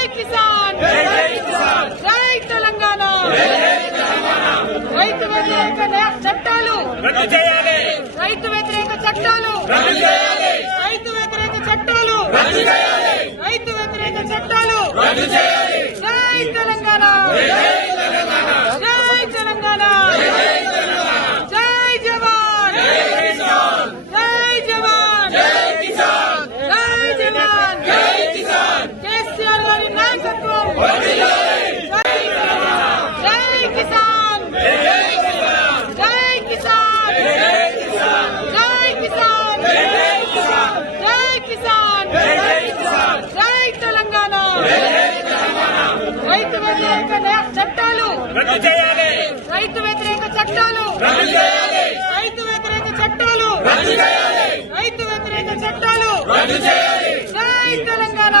జై కిసాన్! జై తెలంగాణ! రైతు వ్యతిరేక చట్టాలు! రైతు వ్యతిరేక చట్టాలు! రైతు వ్యతిరేక చట్టాలు! రైతు వ్యతిరేక చట్టాలు! చట్టాలు. రైతు వ్యతిరేక చట్టాలు. రైతు వ్యతిరేక చట్టాలు. రైతు వ్యతిరేక చట్టాలు. జై తెలంగాణ.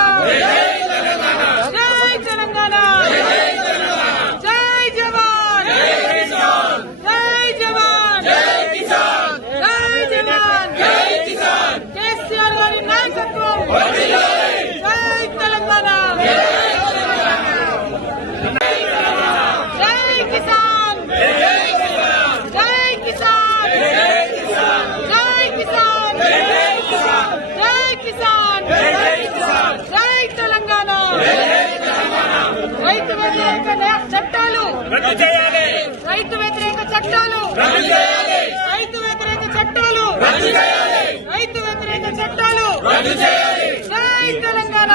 రైతు వ్యతిరేక చట్టాలు. రైతు వ్యతిరేక రైతు చట్టాలు. జై తెలంగాణ.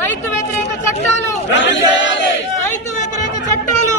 రైతు వ్యతిరేక చట్టాలు. రైతు వ్యతిరేక చట్టాలు.